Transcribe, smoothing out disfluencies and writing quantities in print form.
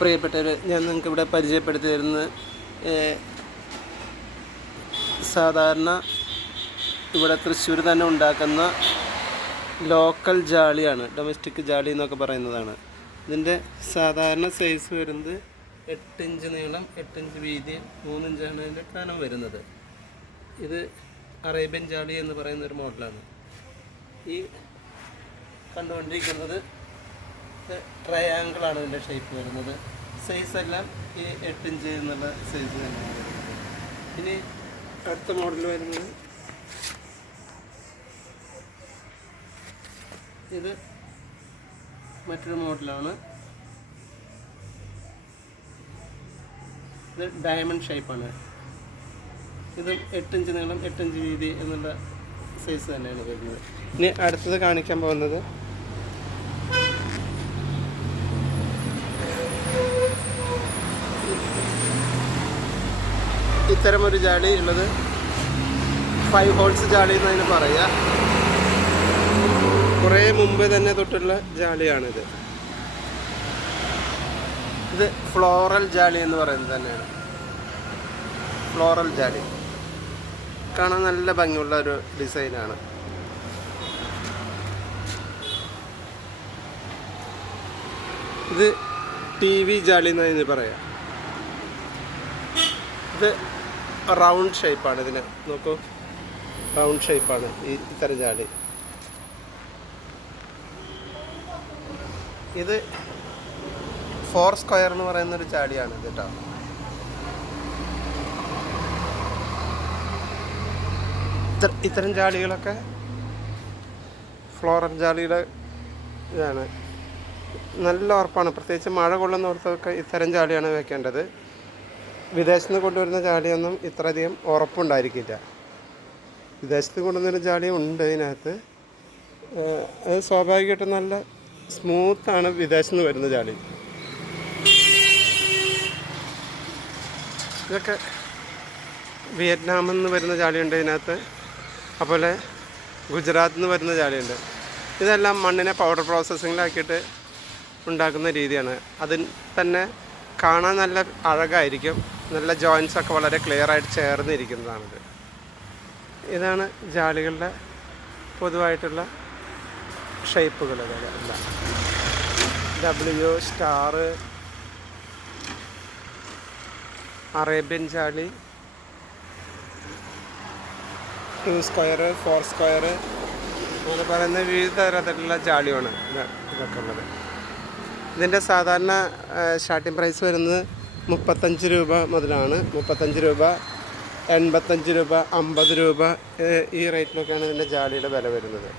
പ്രിയപ്പെട്ടവർ, ഞാൻ നിങ്ങൾക്ക് ഇവിടെ പരിചയപ്പെടുത്തി തരുന്നത് സാധാരണ ഇവിടെ തൃശ്ശൂർ തന്നെ ഉണ്ടാക്കുന്ന ലോക്കൽ ജാളിയാണ്. ഡൊമസ്റ്റിക് ജാളി എന്നൊക്കെ പറയുന്നതാണ്. ഇതിൻ്റെ സാധാരണ സൈസ് വരുന്നത് 8 ഇഞ്ച് നീളം, 8 ഇഞ്ച് വീതി, 3 ഇഞ്ചാണ് ഇതിൻ്റെ കനം വരുന്നത്. ഇത് അറേബ്യൻ ജാളി എന്ന് പറയുന്നൊരു മോഡലാണ്. ഈ കണ്ടുകൊണ്ടിരിക്കുന്നത് ട്രയാങ്കിളാണ് ഇതിൻ്റെ ഷേപ്പ് വരുന്നത്. സൈസ് എല്ലാം ഈ 8 ഇഞ്ച് എന്നുള്ള സൈസ് തന്നെയാണ് വരുന്നത്. ഇനി അടുത്ത മോഡൽ വരുന്നത് ഇത് മറ്റൊരു മോഡലാണ്. ഇത് ഡയമണ്ട് ഷേപ്പാണ്. ഇത് 8 ഇഞ്ച് നീളം, 8 ഇഞ്ച് വീതി എന്നുള്ള സൈസ് തന്നെയാണ് വരുന്നത്. ഇനി അടുത്തത് കാണിക്കാൻ പോകുന്നത് ഇത്തരമൊരു ജാളി ഉള്ളത് 5 ഹോൾസ് ജാളി എന്നതിന് പറയുക. കുറേ മുമ്പ് തന്നെ തൊട്ടുള്ള ജാളിയാണിത്. ഇത് ഫ്ലോറൽ ജാളി എന്ന് പറയുന്നത് തന്നെയാണ്. ഫ്ലോറൽ ജാളി കാണാൻ നല്ല ഭംഗിയുള്ള ഒരു ഡിസൈനാണ്. ഇത് TV ജാളി എന്നതിന് പറയാം. ഇത് റൗണ്ട് ഷേപ്പാണ്. ഇതിന് നോക്കൂ, റൗണ്ട് ഷേപ്പാണ് ഇത്തരം ജാളി. ഇത് 4 സ്ക്വയർ എന്ന് പറയുന്നൊരു ജാളിയാണ് ഇത് കേട്ടോ. ഇത്തരം ജാളികളൊക്കെ ഫ്ലോറൽ ജാളിയുടെ ഇതാണ്. നല്ല ഉറപ്പാണ്. പ്രത്യേകിച്ച് മഴ കൊള്ളുന്നിടത്തൊക്കെ ഇത്തരം ജാളിയാണ് വെക്കേണ്ടത്. വിദേശത്ത് നിന്ന് കൊണ്ടുവരുന്ന ജാളിയൊന്നും ഇത്രയധികം ഉറപ്പുണ്ടായിരിക്കില്ല. വിദേശത്ത് കൊണ്ടുവന്നൊരു ജാളി ഉണ്ട് ഇതിനകത്ത്. അത് സ്വാഭാവികമായിട്ടും നല്ല സ്മൂത്താണ് വിദേശത്ത് നിന്ന് വരുന്ന ജാളി. ഇതൊക്കെ വിയറ്റ്നാമിൽ നിന്ന് വരുന്ന ജാളിയുണ്ട് ഇതിനകത്ത്. അതുപോലെ ഗുജറാത്തിൽ നിന്ന് വരുന്ന ജാളിയുണ്ട്. ഇതെല്ലാം മണ്ണിനെ പൗഡർ പ്രോസസ്സിങ്ങിലാക്കിയിട്ട് ഉണ്ടാക്കുന്ന രീതിയാണ്. അതിൽ തന്നെ കാണാൻ നല്ല അഴകായിരിക്കും. നല്ല ജോയിൻസൊക്കെ വളരെ ക്ലിയറായിട്ട് ചേർന്നിരിക്കുന്നതാണിത്. ഇതാണ് ജാളികളുടെ പൊതുവായിട്ടുള്ള ഷേപ്പുകൾ. എല്ലാം W, star, Arabian jali, 2 square, 4 square അങ്ങനെ പറയുന്ന വിവിധ തരത്തിലുള്ള ജാളിയാണ് ഇതൊക്കെ ഉള്ളത്. ഇതിൻ്റെ സാധാരണ സ്റ്റാർട്ടിംഗ് പ്രൈസ് വരുന്നത് 35 രൂപ മുതലാണ്. 35 രൂപ, 85 രൂപ, 50 രൂപ ഈ റേറ്റിലൊക്കെയാണ് ഇതിൻ്റെ ജാളിയുടെ വില വരുന്നത്.